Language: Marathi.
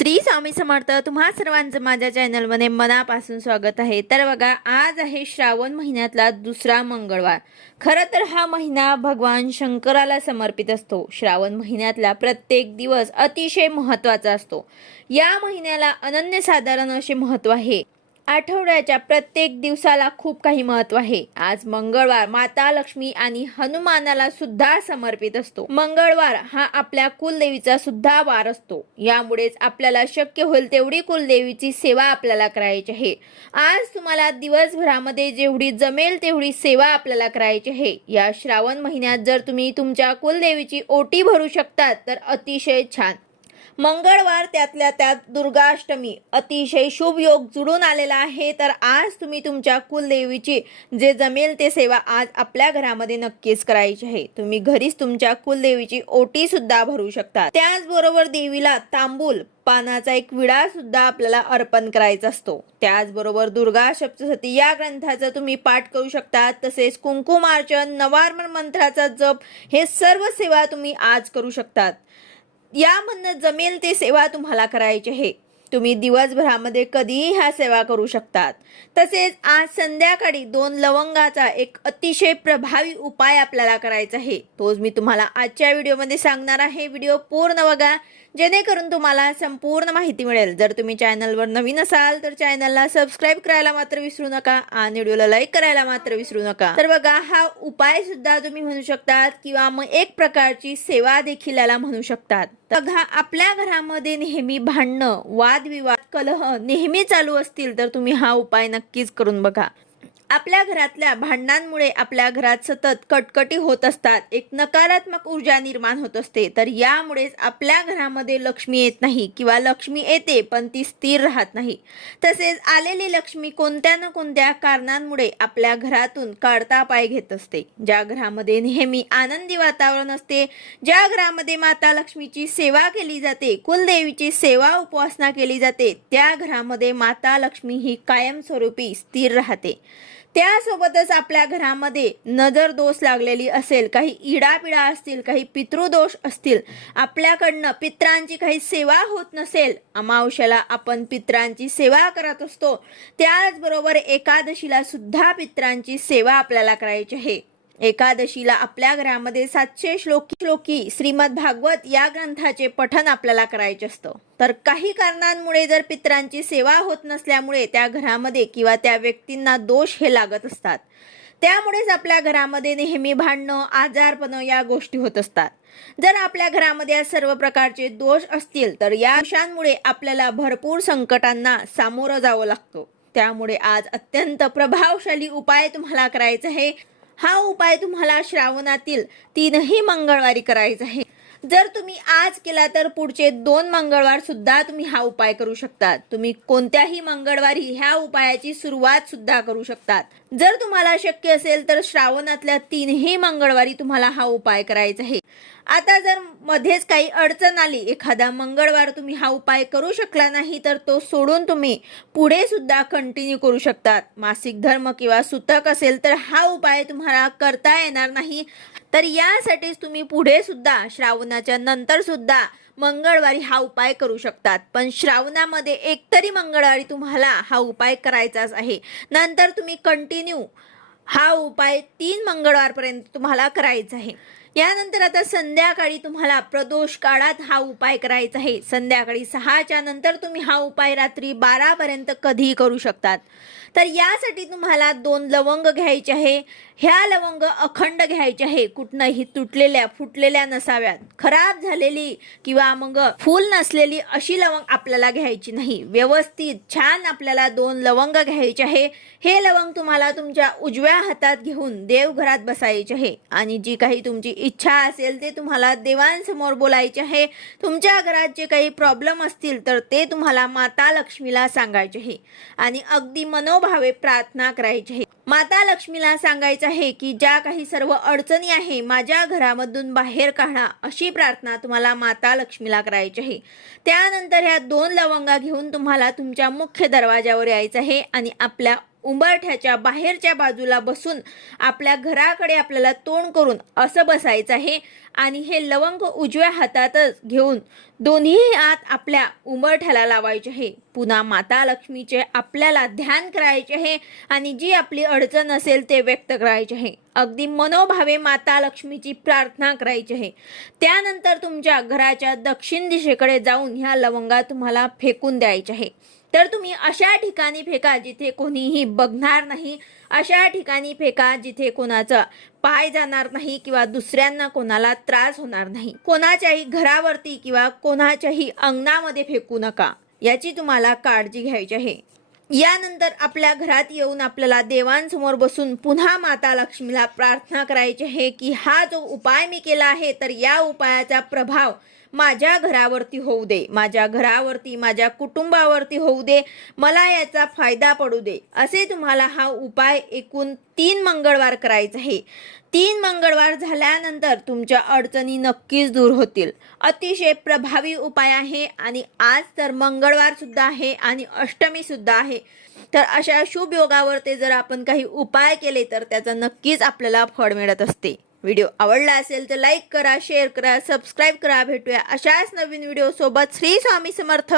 श्री स्वामी समर्थ तुम्हा सर्वांचं माझ्या चॅनलमध्ये मनापासून स्वागत आहे. तर बघा आज आहे श्रावण महिन्यातला दुसरा मंगळवार. खरं तर हा महिना भगवान शंकराला समर्पित असतो. श्रावण महिन्यातला प्रत्येक दिवस अतिशय महत्त्वाचा असतो. या महिन्याला अनन्यसाधारण असे महत्त्व आहे. आठवड्याच्या प्रत्येक दिवसाला खूप काही महत्त्व आहे. आज मंगळवार माता लक्ष्मी आणि हनुमानाला सुद्धा समर्पित असतो. मंगळवार हा आपल्या कुलदेवीचा सुद्धा वार असतो. यामुळेच आपल्याला शक्य होईल तेवढी कुलदेवीची सेवा आपल्याला करायची आहे. आज तुम्हाला दिवसभरामध्ये जेवढी जमेल तेवढी सेवा आपल्याला करायची आहे. या श्रावण महिन्यात जर तुम्ही तुमच्या कुलदेवीची ओटी भरू शकतात तर अतिशय छान. मंगळवार त्यातल्या त्यात दुर्गाष्टमी. अतिशय शुभ योग जुळून आलेला आहे. तर आज तुम्ही तुमच्या कुलदेवीची जे जमेल ते सेवा आज आपल्या घरामध्ये नक्कीच करायची आहे. तुम्ही घरीच तुमच्या कुलदेवीची ओटी सुद्धा भरू शकता. त्याचबरोबर देवीला तांबूल पानाचा एक विडा सुद्धा आपल्याला अर्पण करायचा असतो. त्याचबरोबर दुर्गा सप्तशती या ग्रंथाचा तुम्ही पाठ करू शकता. तसेच कुंकुमार्चन नवार्मन मंत्राचा जप हे सर्व सेवा तुम्ही आज करू शकतात. यामधनं जमेल ते सेवा तुम्हाला करायची आहे. तुम्ही दिवसभरामध्ये कधीही ह्या सेवा करू शकतात. तसेच आज संध्याकाळी दोन लवंगाचा एक अतिशय प्रभावी उपाय आपल्याला करायचा आहे. तोच मी तुम्हाला आजच्या व्हिडिओमध्ये सांगणार आहे. व्हिडिओ पूर्ण बघा. जेणेकरून तुम्हाला संपूर्ण माहिती मिळेल. जर तुम्ही चॅनलवर नवीन असाल तर चॅनलला सबस्क्राईब करायला मात्र विसरू नका आणि व्हिडिओला लाईक करायला मात्र विसरू नका. तर बघा हा उपाय सुद्धा तुम्ही म्हणू शकतात किंवा मग एक प्रकारची सेवा देखील याला म्हणू शकतात. बघा आपल्या घरामध्ये नेहमी भांडणं वादविवाद कलह नेहमी चालू असतील तर तुम्ही हा उपाय नक्कीच करून बघा. आपल्या घरातल्या भांडणांमुळे आपल्या घरात सतत कटकटी होत असतात. एक नकारात्मक ऊर्जा निर्माण होत असते. तर यामुळेच आपल्या घरामध्ये लक्ष्मी येत नाही किंवा लक्ष्मी येते पण ती स्थिर राहत नाही. तसेच आलेली लक्ष्मी कोणत्या ना कोणत्या कारणांमुळे आपल्या घरातून काढता पाय घेत असते. ज्या घरामध्ये नेहमी आनंदी वातावरण असते ज्या घरामध्ये माता लक्ष्मीची सेवा केली जाते कुलदेवीची सेवा उपासना केली जाते त्या घरामध्ये माता लक्ष्मी ही कायमस्वरूपी स्थिर राहते. त्यासोबतच आपल्या घरामध्ये नजर दोष लागलेली असेल काही इडापिडा असतील काही पितृदोष असतील आपल्याकडनं पित्रांची काही सेवा होत नसेल अमावश्याला आपण पित्रांची सेवा करत असतो. त्याचबरोबर एकादशीला सुद्धा पित्रांची सेवा आपल्याला करायची आहे. एकादशीला आपल्या घरामध्ये सातशे श्लोकी श्लोकी श्रीमद भागवत या ग्रंथाचे पठन आपल्याला करायचे असतं. तर काही कारणांमुळे जर पित्रांची सेवा होत नसल्यामुळे त्या घरामध्ये किंवा त्या व्यक्तींना दोष हे लागत असतात. त्यामुळेच आपल्या घरामध्ये नेहमी भांडणं आजारपणं या गोष्टी होत असतात. जर आपल्या घरामध्ये या सर्व प्रकारचे दोष असतील तर या दोषांमुळे आपल्याला भरपूर संकटांना सामोरं जावं लागतो. त्यामुळे आज अत्यंत प्रभावशाली उपाय तुम्हाला करायचा आहे. हा उपाय तुम्हाला श्रावणातील तीनही मंगळवारी करायचा आहे. जर तुम्ही आज केला तर पुढचे दोन मंगळवार सुद्धा तुम्ही हा उपाय करू शकतात. तुम्ही कोणत्याही मंगळवारी ह्या उपायाची सुरुवात सुद्धा करू शकतात. जर तुम्हाला शक्य असेल तर श्रावणातल्या तीनही मंगळवारी तुम्हाला हा उपाय करायचा आहे. आता जर मध्येच काही अडचण आली एखादा मंगळवार तुम्ही हा उपाय करू शकला नाही तर तो सोडून तुम्ही पुढे सुद्धा कंटिन्यू करू शकतात. मासिक धर्म किंवा सुतक असेल तर हा उपाय तुम्हाला करता येणार नाही. तर यासाठीच तुम्ही पुढे सुद्धा श्रावणाच्या नंतर सुद्धा मंगळवारी हा उपाय करू शकतात. पण श्रावणामध्ये एकतरी मंगळवारी तुम्हाला हा उपाय करायचाच आहे. नंतर तुम्ही कंटिन्यू हा उपाय तीन मंगळवारपर्यंत तुम्हाला करायचा आहे. यानंतर आता संध्याकाळी तुम्हाला प्रदोष काळात हा उपाय करायचा आहे. संध्याकाळी सहाच्या नंतर तुम्ही हा उपाय रात्री बारापर्यंत कधीही करू शकतात. तर यासाठी तुम्हाला दोन लवंग घ्यायचे आहे. ह्या लवंग अखंड घ्यायचे आहे. कुठनंही तुटलेल्या फुटलेल्या नसाव्यात. खराब झालेली किंवा मग फूल नसलेली अशी लवंग आपल्याला घ्यायची नाही. व्यवस्थित छान आपल्याला दोन लवंग घ्यायचे आहे. हे लवंग तुम्हाला तुमच्या उजव्या हातात घेऊन देवघरात बसायचे आहे. आणि जी काही तुमची इच्छा असेल ते तुम्हाला देवांसमोर बोलायचे आहे. तुमच्या घरात जे काही प्रॉब्लेम असतील तर ते तुम्हाला माता लक्ष्मीला सांगायचे आहे. आणि अगदी मनो मनोभावे प्रार्थना करायची आहे. माता लक्ष्मीला सांगायचं आहे की ज्या काही सर्व अडचणी आहे माझ्या घरामधून बाहेर काढा अशी प्रार्थना तुम्हाला माता लक्ष्मीला करायची आहे. त्यानंतर ह्या दोन लवंगा घेऊन तुम्हाला तुमच्या मुख्य दरवाजावर यायचं आहे आणि आपल्या उंबरठ्याच्या बाहेरच्या बाजूला बसून आपल्या घराकडे आपल्याला तोंड करून असं बसायचं आहे. आणि हे लवंग उजव्या हातातच घेऊन दोन्ही हात आपल्या उंबरठ्याला लावायचे आहे. पुन्हा माता लक्ष्मीचे आपल्याला ध्यान करायचे आहे आणि जी आपली अडचण असेल ते व्यक्त करायचे आहे. अगदी मनोभावे माता लक्ष्मीची प्रार्थना करायची आहे. त्यानंतर तुमच्या घराच्या दक्षिण दिशेकडे जाऊन ह्या लवंगा तुम्हाला फेकून द्यायच्या आहे. तर तुम्ही अशा ठिकाणी फेका जिथे कोणीही बघणार नाही अशा ठिकाणी फेका जिथे कोणाचा पाय जाणार नाही किंवा दुसऱ्यांना कोणाला त्रास होणार नाही. कोणाच्याही घरावरती किंवा कोणाच्याही अंगणामध्ये फेकू नका. याची तुम्हाला काळजी घ्यायची आहे. यानंतर आपल्या घरात येऊन आपल्याला देवांसमोर बसून पुन्हा माता लक्ष्मीला प्रार्थना करायची आहे की हा जो उपाय मी केला आहे तर या उपायाचा प्रभाव माझ्या घरावरती होऊ दे माझ्या घरावरती माझ्या कुटुंबावरती होऊ दे मला याचा फायदा पडू दे. असे तुम्हाला हा उपाय एकूण तीन मंगळवार करायचा आहे. तीन मंगळवार झाल्यानंतर तुमच्या अडचणी नक्कीच दूर होतील. अतिशय प्रभावी उपाय आहे आणि आज तर मंगळवार सुद्धा आहे आणि अष्टमी सुद्धा आहे. तर अशा शुभ योगावर ते जर आपण काही उपाय केले तर त्याचा नक्कीच आपल्याला फळ मिळत असते. व्हिडिओ आवडला असेल तर लाईक करा शेअर करा सबस्क्राईब करा. भेटूया अशाच नवीन व्हिडिओ सोबत श्री स्वामी समर्थ.